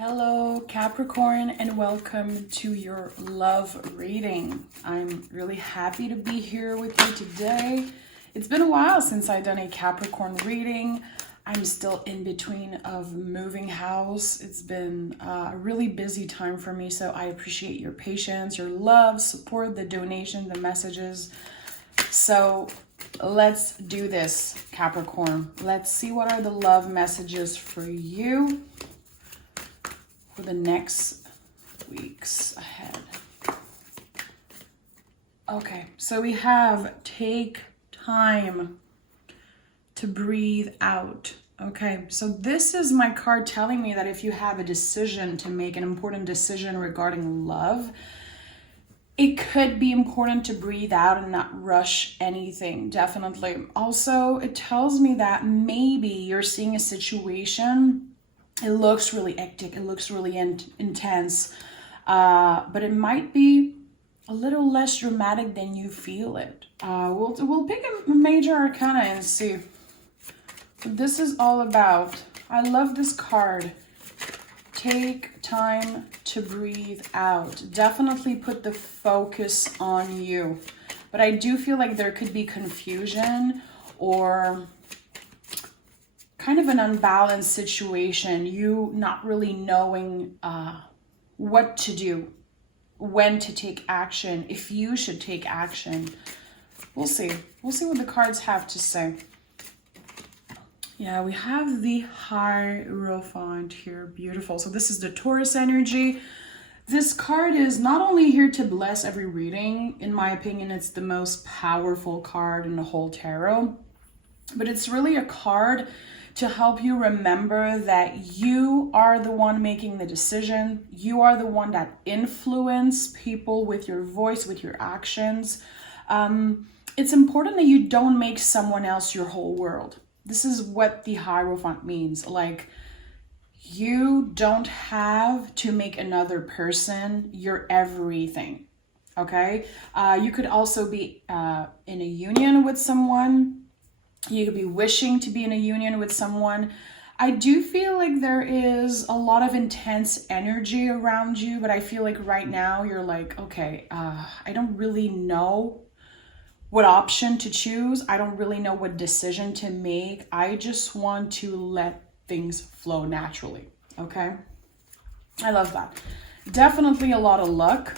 Hello, Capricorn, and welcome to your love reading. I'm really happy to be here with you today. It's been a while since I've done a Capricorn reading. I'm still in between of moving house. It's been a really busy time for me, so I appreciate your patience, your love, support, the donation, the messages. So let's do this, Capricorn. Let's see what are the love messages for you for the next weeks ahead. Okay, so we have take time to breathe out. Okay, so this is my card telling me that if you have a decision to make, an important decision regarding love, it could be important to breathe out and not rush anything, definitely. Also, it tells me that maybe you're seeing a situation. It looks really hectic, it looks really intense, but it might be a little less dramatic than you feel it. We'll pick a major arcana and see what this is all about. I love this card. Take time to breathe out. Definitely put the focus on you. But I do feel like there could be confusion or kind of an unbalanced situation, you not really knowing what to do, when to take action, if you should take action. We'll see. We'll see what the cards have to say. Yeah, we have the Hierophant here. Beautiful. So this is the Taurus energy. This card is not only here to bless every reading. In my opinion, it's the most powerful card in the whole tarot. But it's really a card to help you remember that you are the one making the decision. You are the one that influence people with your voice, with your actions. It's important that you don't make someone else your whole world. This is what the Hierophant means. Like, you don't have to make another person your everything, okay? You could also be in a union with someone. You could be wishing to be in a union with someone. I do feel like there is a lot of intense energy around you, but I feel like right now you're like, okay, I don't really know what option to choose. I don't really know what decision to make. I just want to let things flow naturally, okay? I love that. Definitely a lot of luck.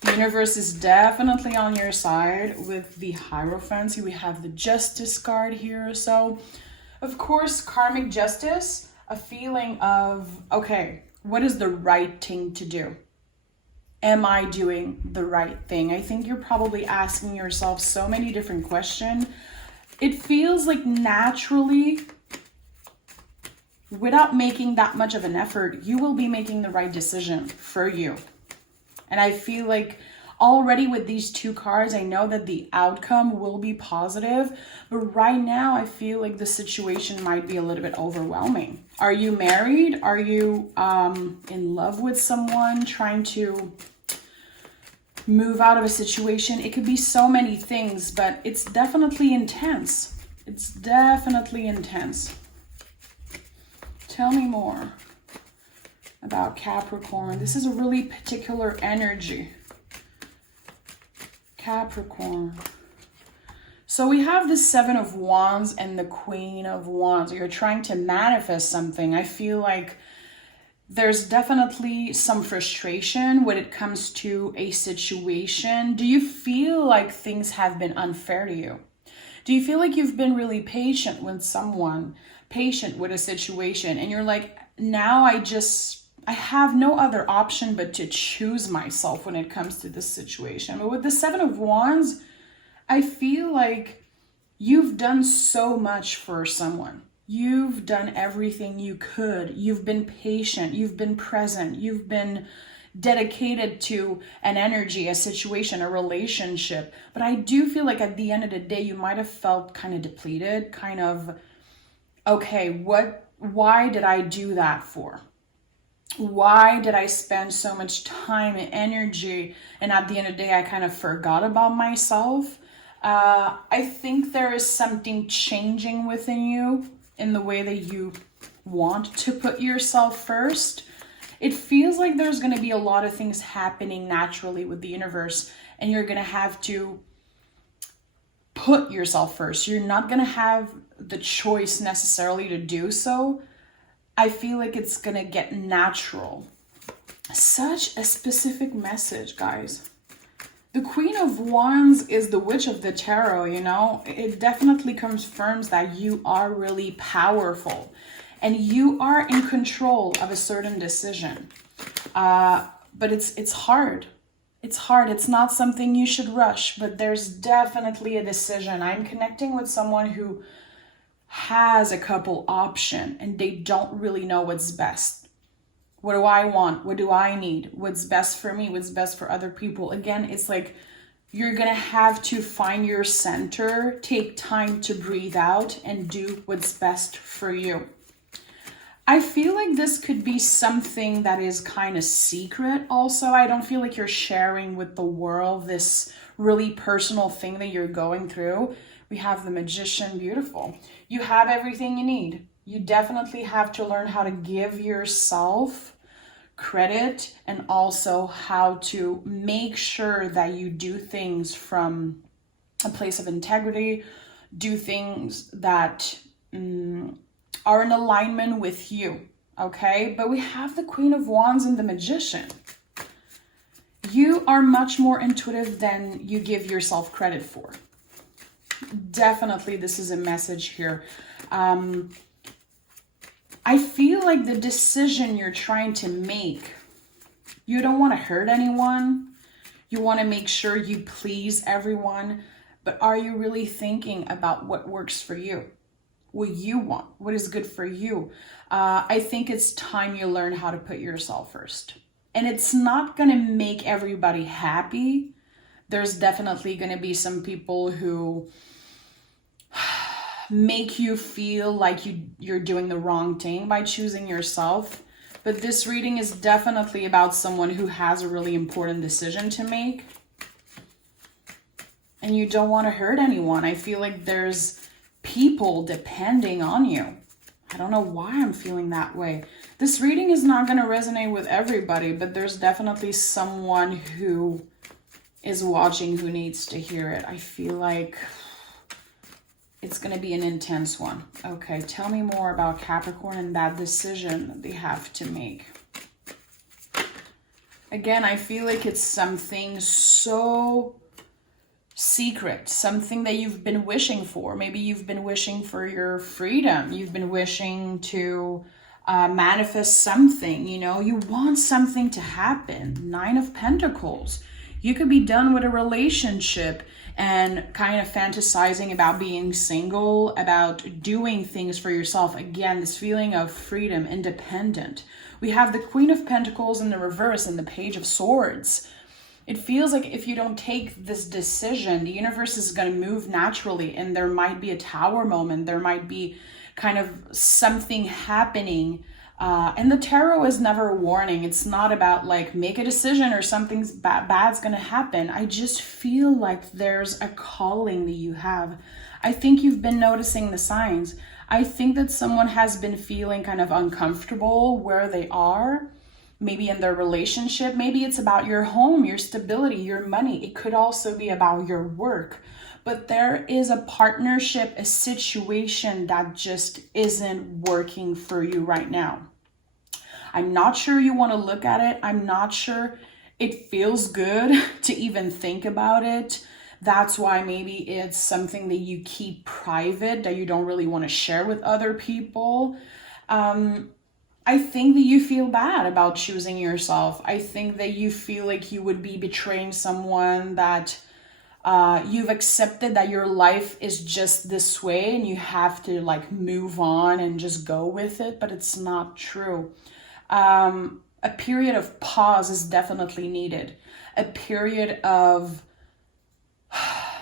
The universe is definitely on your side with the Hierophant. We have the Justice card here. So, of course, karmic justice, a feeling of, okay, what is the right thing to do? Am I doing the right thing? I think you're probably asking yourself so many different questions. It feels like naturally, without making that much of an effort, you will be making the right decision for you. And I feel like already with these two cards, I know that the outcome will be positive. But right now, I feel like the situation might be a little bit overwhelming. Are you married? Are you in love with someone, trying to move out of a situation? It could be so many things, but it's definitely intense. It's definitely intense. Tell me more about Capricorn. This is a really particular energy. Capricorn. So we have the Seven of Wands and the Queen of Wands. You're trying to manifest something. I feel like there's definitely some frustration when it comes to a situation. Do you feel like things have been unfair to you? Do you feel like you've been really patient with someone, patient with a situation, and you're like, now I have no other option but to choose myself when it comes to this situation. But with the Seven of Wands, I feel like you've done so much for someone. You've done everything you could. You've been patient. You've been present. You've been dedicated to an energy, a situation, a relationship. But I do feel like at the end of the day, you might have felt kind of depleted, kind of, okay, why did I do that for? Why did I spend so much time and energy, and at the end of the day I kind of forgot about myself? I think there is something changing within you in the way that you want to put yourself first. It feels like there's going to be a lot of things happening naturally with the universe, and you're going to have to put yourself first. You're not going to have the choice necessarily to do so. I feel like it's going to get natural. Such a specific message, guys. The Queen of Wands is the Witch of the Tarot, you know. It definitely confirms that you are really powerful and you are in control of a certain decision. But it's hard. It's hard. It's not something you should rush, but there's definitely a decision. I'm connecting with someone who has a couple option and they don't really know what's best. What do I want? What do I need? What's best for me? What's best for other people? Again, it's like you're going to have to find your center, take time to breathe out and do what's best for you. I feel like this could be something that is kind of secret also. I don't feel like you're sharing with the world this really personal thing that you're going through. We have the Magician, beautiful. You have everything you need. You definitely have to learn how to give yourself credit and also how to make sure that you do things from a place of integrity, do things that are in alignment with you, okay? But we have the Queen of Wands and the Magician. You are much more intuitive than you give yourself credit for. Definitely, this is a message here. I feel like the decision you're trying to make, you don't want to hurt anyone. You want to make sure you please everyone. But are you really thinking about what works for you? What you want? What is good for you? I think it's time you learn how to put yourself first. And it's not going to make everybody happy. There's definitely going to be some people who make you feel like you're doing the wrong thing by choosing yourself. But this reading is definitely about someone who has a really important decision to make. And you don't want to hurt anyone. I feel like there's people depending on you. I don't know why I'm feeling that way. This reading is not going to resonate with everybody, but there's definitely someone who is watching who needs to hear it. I feel like it's going to be an intense one. Okay, tell me more about Capricorn and that decision that they have to make. Again, I feel like it's something so secret, something that you've been wishing for. Maybe you've been wishing for your freedom. You've been wishing to manifest something, you know, you want something to happen. 9 of Pentacles. You could be done with a relationship and kind of fantasizing about being single, about doing things for yourself. Again, this feeling of freedom, independent. We have the Queen of Pentacles in the reverse and the Page of Swords. It feels like if you don't take this decision, the universe is going to move naturally and there might be a tower moment. There might be kind of something happening. And the tarot is never a warning. It's not about like make a decision or something's bad's going to happen. I just feel like there's a calling that you have. I think you've been noticing the signs. I think that someone has been feeling kind of uncomfortable where they are. Maybe in their relationship, maybe it's about your home, your stability, your money. It could also be about your work. But there is a partnership, a situation that just isn't working for you right now. I'm not sure you want to look at it. I'm not sure it feels good to even think about it. That's why maybe it's something that you keep private, that you don't really want to share with other people. I think that you feel bad about choosing yourself. I think that you feel like you would be betraying someone, that you've accepted that your life is just this way and you have to like move on and just go with it, but it's not true. A period of pause is definitely needed. A period of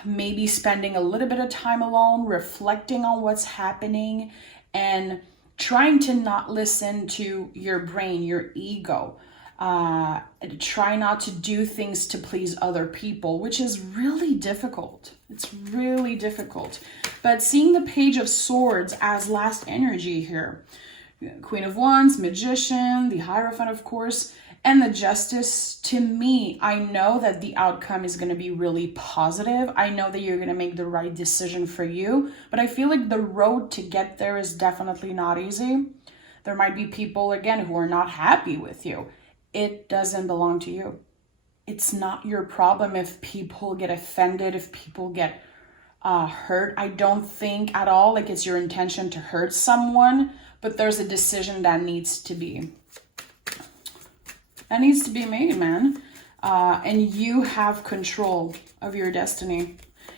maybe spending a little bit of time alone, reflecting on what's happening and trying to not listen to your brain, your ego. Try not to do things to please other people, which is really difficult. It's really difficult. But seeing the Page of Swords as last energy here, Queen of Wands, Magician, the Hierophant, of course, and the Justice. To me, I know that the outcome is going to be really positive. I know that you're going to make the right decision for you, but I feel like the road to get there is definitely not easy. There might be people, again, who are not happy with you. It doesn't belong to you. It's not your problem if people get offended, if people get hurt. I don't think at all like it's your intention to hurt someone, but there's a decision that needs to be made, man. And you have control of your destiny.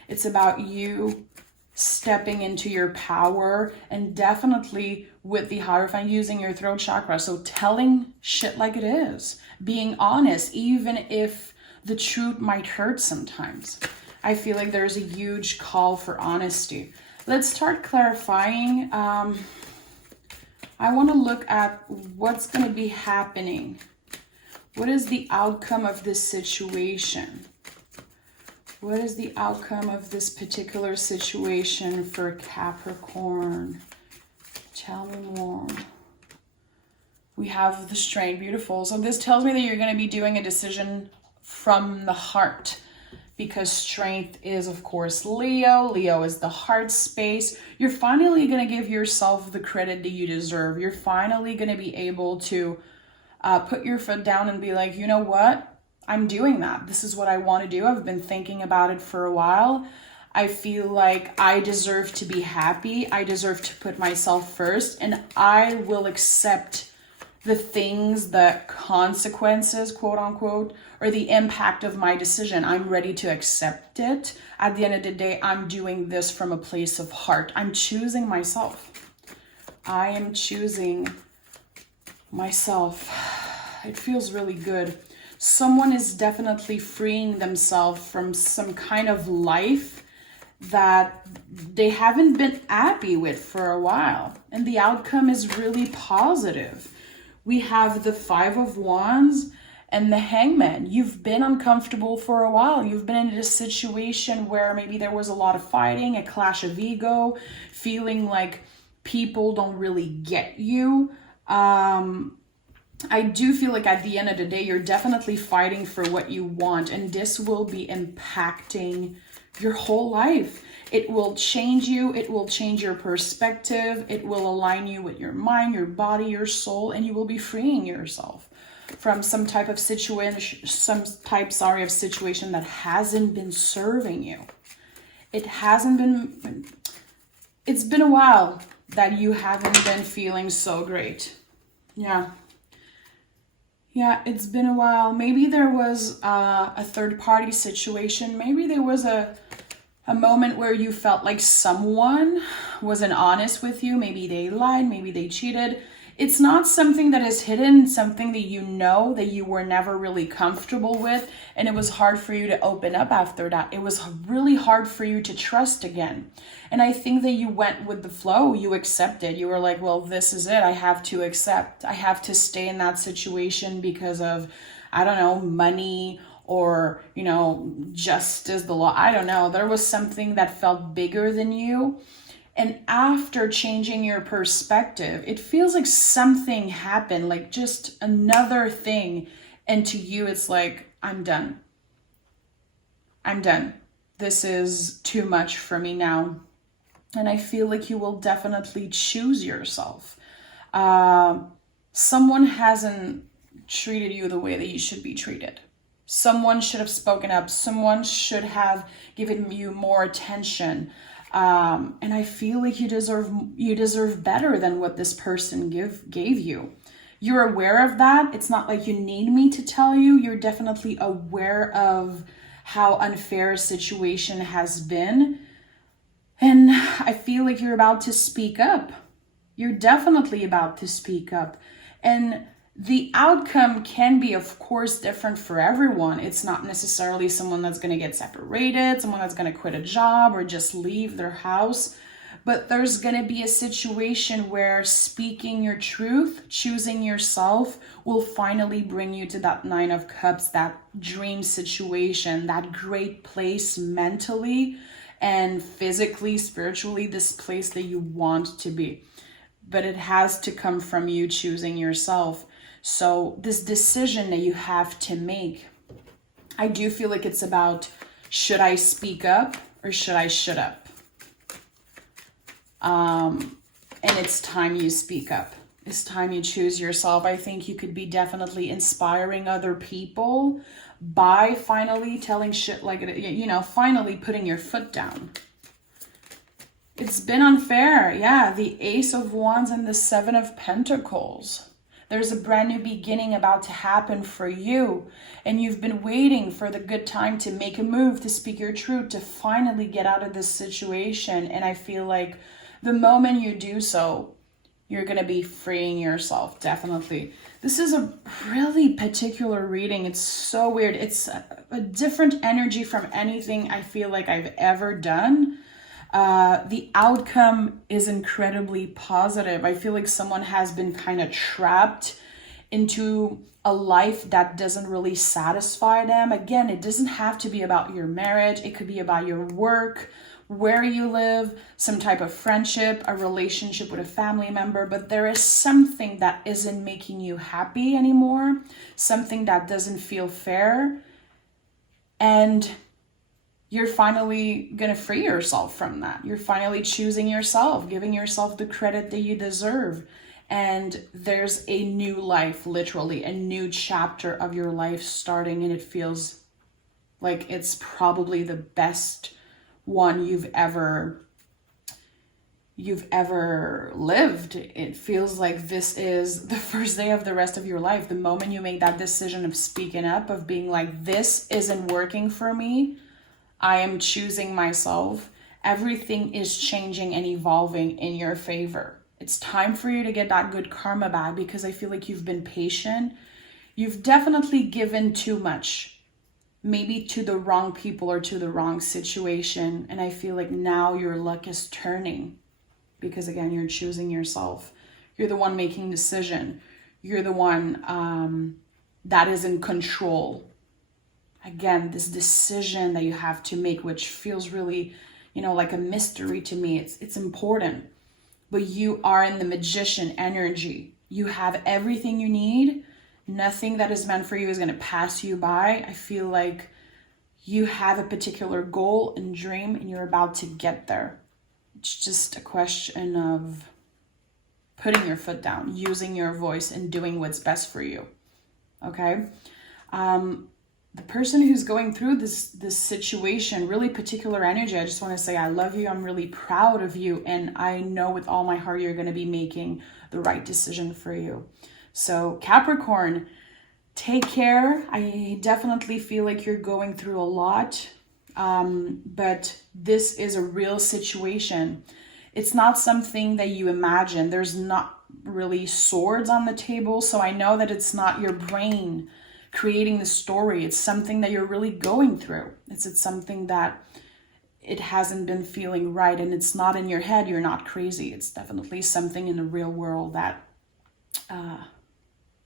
It's about you stepping into your power, and definitely with the Hierophant, using your throat chakra. So telling shit like it is, being honest, even if the truth might hurt sometimes. I feel like there's a huge call for honesty. Let's start clarifying. I want to look at what's going to be happening. What is the outcome of this situation? What is the outcome of this particular situation for Capricorn? Tell me more. We have the Strength, beautiful. So this tells me that you're going to be doing a decision from the heart, because Strength is, of course, Leo. Leo is the heart space. You're finally going to give yourself the credit that you deserve. You're finally going to be able to put your foot down and be like, you know what? I'm doing that. This is what I want to do. I've been thinking about it for a while. I feel like I deserve to be happy. I deserve to put myself first, and I will accept the things, the consequences, quote unquote, or the impact of my decision. I'm ready to accept it. At the end of the day, I'm doing this from a place of heart. I'm choosing myself. I am choosing myself. It feels really good. Someone is definitely freeing themselves from some kind of life that they haven't been happy with for a while. And the outcome is really positive. We have the Five of Wands and the Hangman. You've been uncomfortable for a while. You've been in a situation where maybe there was a lot of fighting, a clash of ego, feeling like people don't really get you. I do feel like at the end of the day, you're definitely fighting for what you want, and this will be impacting your whole life. It will change you. It will change your perspective. It will align you with your mind, your body, your soul, and you will be freeing yourself from some type of situation, of situation that hasn't been serving you. It's been a while that you haven't been feeling so great. Yeah, it's been a while. Maybe there was a third party situation. Maybe there was a moment where you felt like someone wasn't honest with you. Maybe they lied, maybe they cheated. It's not something that is hidden, something that you know that you were never really comfortable with, and it was hard for you to open up after that. It was really hard for you to trust again. And I think that you went with the flow. You accepted. You were like, well, this is it. I have to accept. I have to stay in that situation because of, I don't know, money or, justice, the law. I don't know. There was something that felt bigger than you. And after changing your perspective, it feels like something happened, like just another thing. And to you, it's like, I'm done. I'm done. This is too much for me now. And I feel like you will definitely choose yourself. Someone hasn't treated you the way that you should be treated. Someone should have spoken up. Someone should have given you more attention. And I feel like you deserve better than what this person gave you. You're aware of that. It's not like you need me to tell you. You're definitely aware of how unfair a situation has been. And I feel like you're about to speak up. You're definitely about to speak up. And the outcome can be, of course, different for everyone. It's not necessarily someone that's going to get separated, someone that's going to quit a job or just leave their house. But there's going to be a situation where speaking your truth, choosing yourself, will finally bring you to that Nine of Cups, that dream situation, that great place mentally and physically, spiritually, this place that you want to be. but it has to come from you choosing yourself. So this decision that you have to make, I do feel like it's about, should I speak up or should I shut up? And it's time you speak up. It's time you choose yourself. I think you could be definitely inspiring other people by finally telling shit like it, you know, finally putting your foot down. It's been unfair. Yeah, the Ace of Wands and the Seven of Pentacles. There's a brand new beginning about to happen for you. And you've been waiting for the good time to make a move, to speak your truth, to finally get out of this situation. And I feel like the moment you do so, you're going to be freeing yourself, definitely. This is a really particular reading. It's so weird. It's a different energy from anything I feel like I've ever done. The outcome is incredibly positive. I feel like someone has been kind of trapped into a life that doesn't really satisfy them. Again, it doesn't have to be about your marriage. It could be about your work, where you live, some type of friendship, a relationship with a family member, but there is something that isn't making you happy anymore, something that doesn't feel fair, and you're finally gonna free yourself from that. You're finally choosing yourself, giving yourself the credit that you deserve, and there's a new life, literally, a new chapter of your life starting, and it feels like it's probably the best one you've ever lived. It feels like this is the first day of the rest of your life. The moment you make that decision of speaking up, of being like, this isn't working for me, I am choosing myself, everything is changing and evolving in your favor. It's time for you to get that good karma back, because I feel like you've been patient. You've definitely given too much, maybe to the wrong people or to the wrong situation. And I feel like now your luck is turning, because again, you're choosing yourself. You're the one making decision. You're the one that is in control. Again, this decision that you have to make, which feels really, you know, like a mystery to me. It's important, but you are in the magician energy. You have everything you need. Nothing that is meant for you is going to pass you by. I feel like you have a particular goal and dream, and you're about to get there. It's just a question of putting your foot down, using your voice, and doing what's best for you. Okay? The person who's going through this situation, really particular energy, I just want to say I love you. I'm really proud of you. And I know with all my heart you're going to be making the right decision for you. So Capricorn, take care. I definitely feel like you're going through a lot. But this is a real situation. It's not something that you imagine. There's not really swords on the table. So I know that it's not your brain creating the story. It's something that you're really going through. It's something that it hasn't been feeling right, and it's not in your head. You're not crazy. It's definitely something in the real world that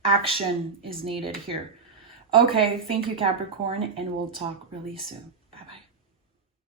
action is needed here. Okay, thank you, Capricorn, and we'll talk really soon.